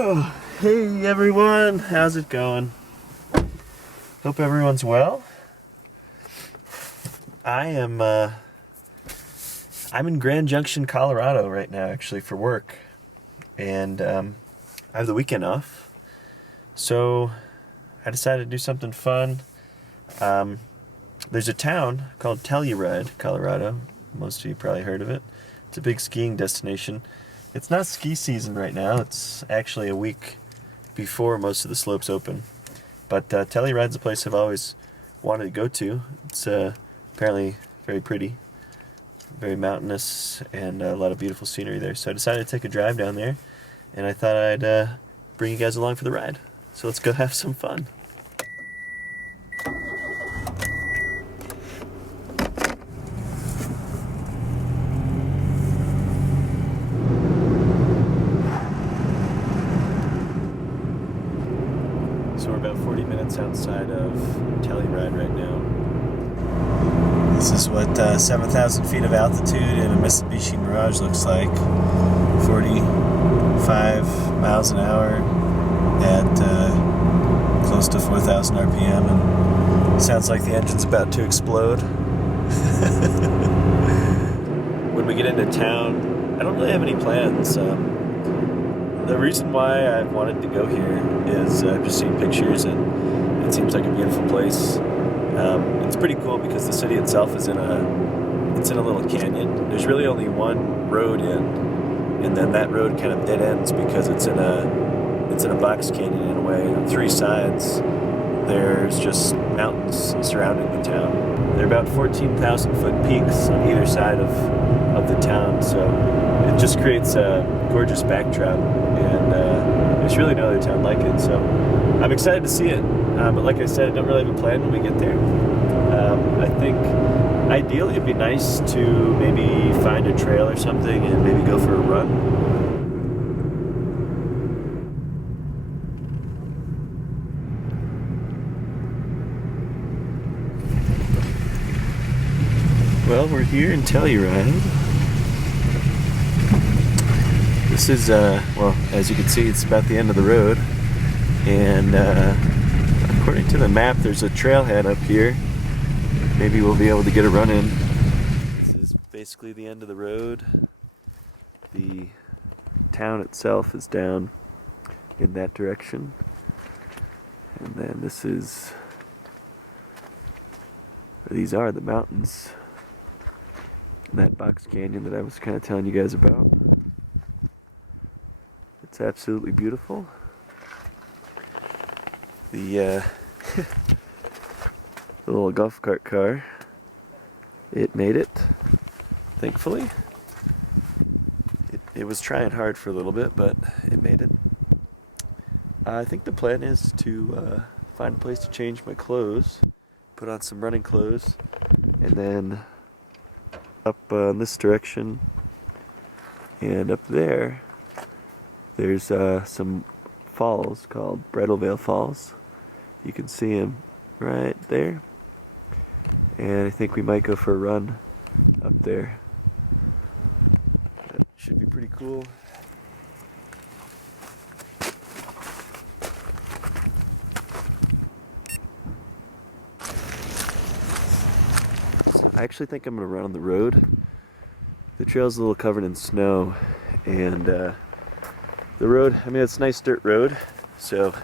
Oh, hey everyone, how's it going? Hope everyone's well. I'm in Grand Junction, Colorado right now, actually, for work, and I have the weekend off, so I decided to do something fun. There's a town called Telluride, Colorado. Most of you probably heard of it. It's a big skiing destination. It's not ski season right now. It's actually a week before most of the slopes open. But Telluride's a place I've always wanted to go to. It's apparently very pretty, very mountainous, and a lot of beautiful scenery there. So I decided to take a drive down there, and I thought I'd bring you guys along for the ride. So let's go have some fun. So we're about 40 minutes outside of Telluride right now. This is what 7,000 feet of altitude in a Mitsubishi Mirage looks like. 45 miles an hour at close to 4,000 RPM, and sounds like the engine's about to explode. When we get into town, I don't really have any plans. The reason why I wanted to go here is I've just seen pictures and it seems like a beautiful place. It's pretty cool because the city itself is in a little canyon. There's really only one road in, and then that road kind of dead ends because it's in a box canyon in a way. On three sides, there's just mountains surrounding the town. They're about 14,000 foot peaks on either side of the town, so it just creates a gorgeous backdrop, and there's really no other town like it, so I'm excited to see it. But like I said, I don't really have a plan when we get there. I think ideally it'd be nice to maybe find a trail or something and maybe go for a run. Well, we're here in Telluride. This is, well, as you can see, it's about the end of the road, and according to the map, there's a trailhead up here. Maybe we'll be able to get a run in. This is basically the end of the road. The town itself is down in that direction, and then this is, these are the mountains in that box canyon that I was kind of telling you guys about. It's absolutely beautiful. The the little golf cart car, it made it, thankfully. It was trying hard for a little bit, but it made it. I think the plan is to find a place to change my clothes, put on some running clothes, and then up in this direction and up there, there's some falls called Bridal Falls. You can see them right there, and I think we might go for a run up there. That should be pretty cool. I actually think I'm going to run on the road. The trail's a little covered in snow, and the road, I mean, it's a nice dirt road, so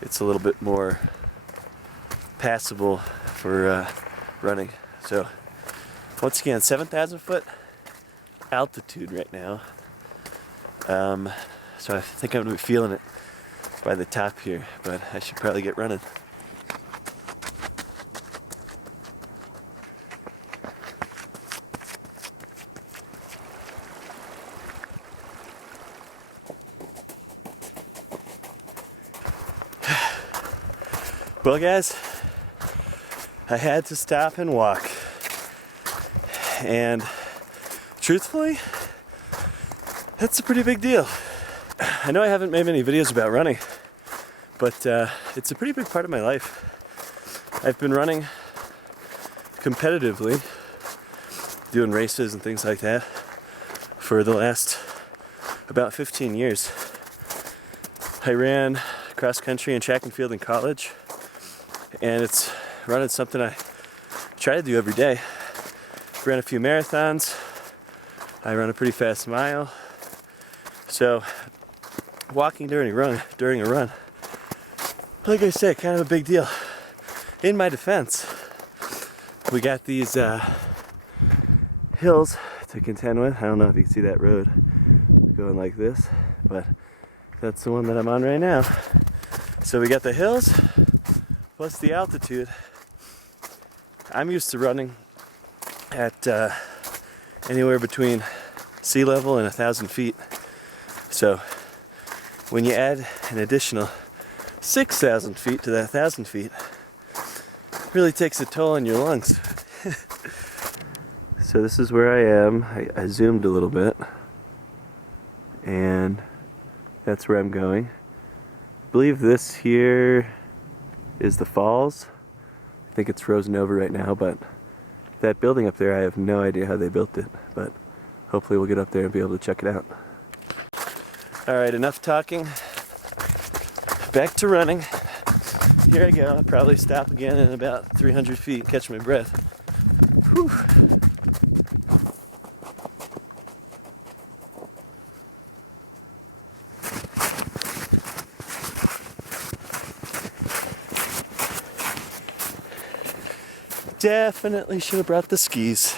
it's a little bit more passable for running. So once again, 7,000 foot altitude right now. So I think I'm going to be feeling it by the top here, but I should probably get running. Well guys, I had to stop and walk, and truthfully, that's a pretty big deal. I know I haven't made many videos about running, but it's a pretty big part of my life. I've been running competitively, doing races and things like that, for the last about 15 years. I ran cross country and track and field in college, and it's running something I try to do every day. Ran a few marathons. I run a pretty fast mile. So walking during a run, like I said, kind of a big deal. In my defense, we got these hills to contend with. I don't know if you can see that road going like this, but that's the one that I'm on right now. So we got the hills plus the altitude. I'm used to running at anywhere between sea level and 1,000 feet. So when you add an additional 6,000 feet to that 1,000 feet, it really takes a toll on your lungs. So this is where I am. I zoomed a little bit, and that's where I'm going. I believe this here is the falls. I think it's frozen over right now, but that building up there, I have no idea how they built it, but hopefully we'll get up there and be able to check it out. Alright, enough talking. Back to running. Here I go. I'll probably stop again in about 300 feet, catch my breath. Whew. Definitely should have brought the skis.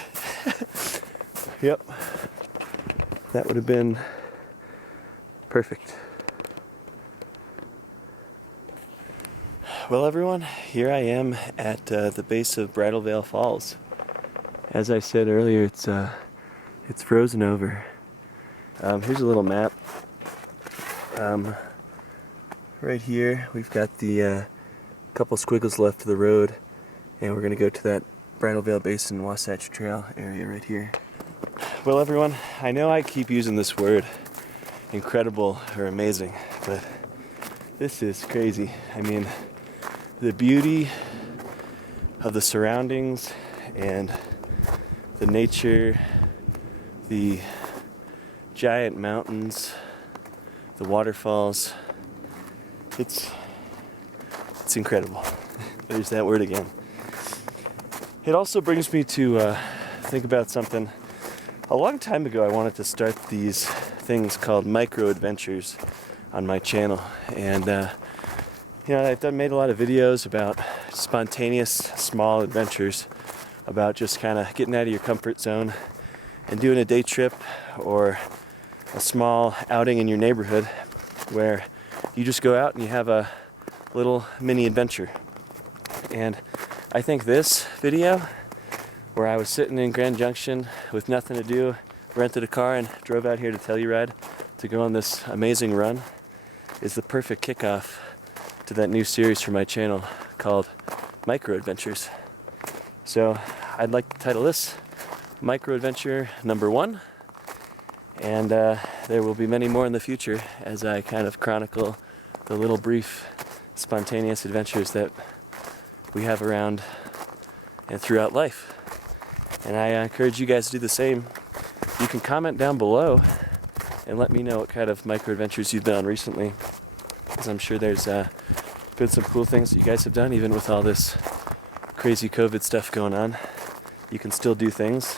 Yep. That would have been perfect. Well, everyone, here I am at the base of Bridal Falls. As I said earlier, it's frozen over. Here's a little map. Right here, we've got the couple squiggles left of the road, and we're going to go to that Bridal Veil Basin Wasatch Trail area right here. Well, everyone, I know I keep using this word, incredible or amazing, but this is crazy. I mean, the beauty of the surroundings and the nature, the giant mountains, the waterfalls, it's incredible. There's that word again. It also brings me to think about something. A long time ago, I wanted to start these things called Microadventures on my channel, and I've made a lot of videos about spontaneous, small adventures, about just kind of getting out of your comfort zone and doing a day trip or a small outing in your neighborhood where you just go out and you have a little mini adventure. And I think this video, where I was sitting in Grand Junction with nothing to do, rented a car and drove out here to Telluride to go on this amazing run, is the perfect kickoff to that new series for my channel called Microadventures. So I'd like to title this Microadventure number 1, and there will be many more in the future as I kind of chronicle the little brief spontaneous adventures that we have around and throughout life. And I encourage you guys to do the same. You can comment down below and let me know what kind of microadventures you've been on recently, because I'm sure there's been some cool things that you guys have done, even with all this crazy COVID stuff going on. You can still do things,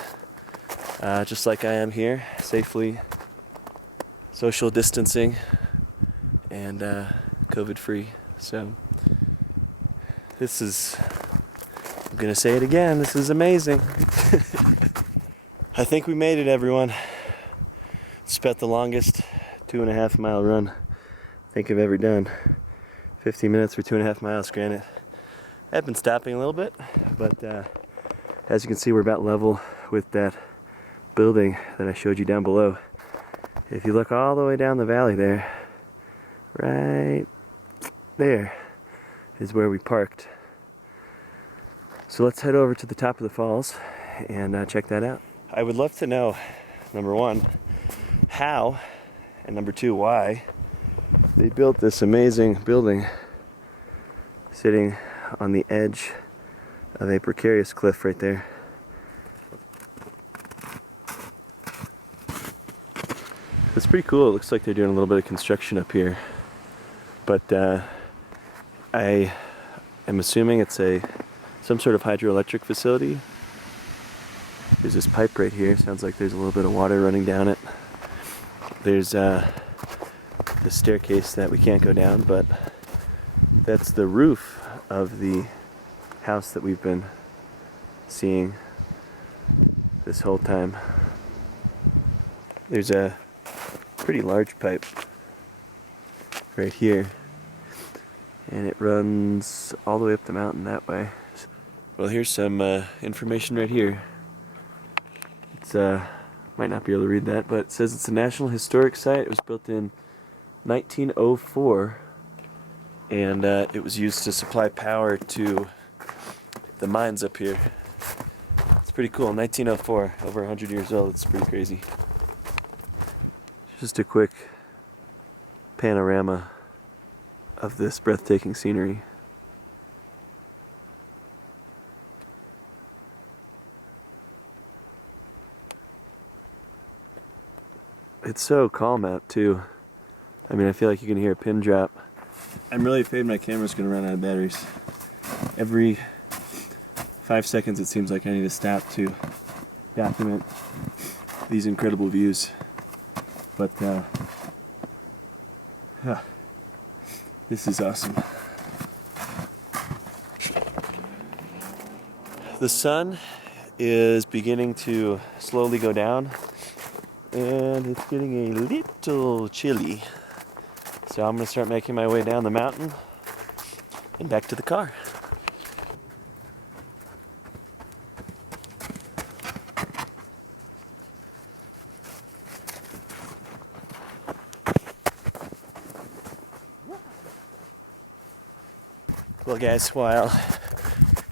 just like I am here, safely, social distancing, and COVID-free. So this is, I'm gonna say it again, this is amazing. I think we made it, everyone. It's about the longest 2.5 mile run I think I've ever done. 15 minutes for 2.5 miles, granted. I've been stopping a little bit, but as you can see, we're about level with that building that I showed you down below. If you look all the way down the valley there, right there is where we parked. So let's head over to the top of the falls and check that out. I would love to know, number 1, how, and number 2, why they built this amazing building sitting on the edge of a precarious cliff right there. It's pretty cool. It looks like they're doing a little bit of construction up here. But I am assuming it's some sort of hydroelectric facility. There's this pipe right here. Sounds like there's a little bit of water running down it. There's the staircase that we can't go down, but that's the roof of the house that we've been seeing this whole time. There's a pretty large pipe right here, and it runs all the way up the mountain that way. Well, here's some information right here. It's might not be able to read that, but it says it's a National Historic Site. It was built in 1904, and it was used to supply power to the mines up here. It's pretty cool. 1904, over 100 years old. It's pretty crazy. Just a quick panorama of this breathtaking scenery. It's so calm out too. I mean, I feel like you can hear a pin drop. I'm really afraid my camera's gonna run out of batteries. Every 5 seconds it seems like I need to stop to document these incredible views. But this is awesome. The sun is beginning to slowly go down, and it's getting a little chilly. So I'm going to start making my way down the mountain and back to the car. Well guys, while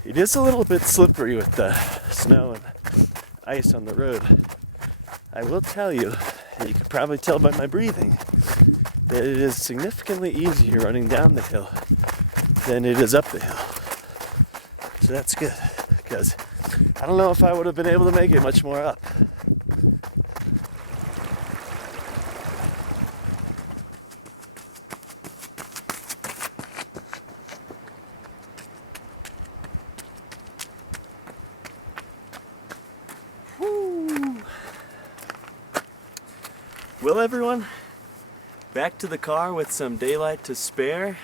it is a little bit slippery with the snow and ice on the road, I will tell you, and you can probably tell by my breathing, that it is significantly easier running down the hill than it is up the hill. So that's good, because I don't know if I would have been able to make it much more up. Well everyone, back to the car with some daylight to spare.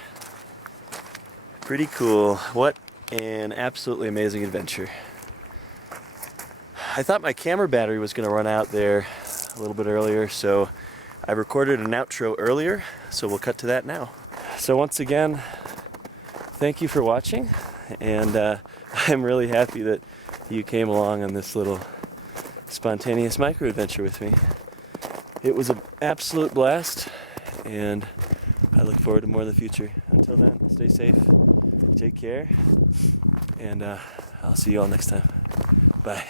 Pretty cool. What an absolutely amazing adventure. I thought my camera battery was going to run out there a little bit earlier, so I recorded an outro earlier, so we'll cut to that now. So once again, thank you for watching, and I'm really happy that you came along on this little spontaneous micro adventure with me. It was an absolute blast, and I look forward to more in the future. Until then, stay safe, take care, and I'll see you all next time. Bye.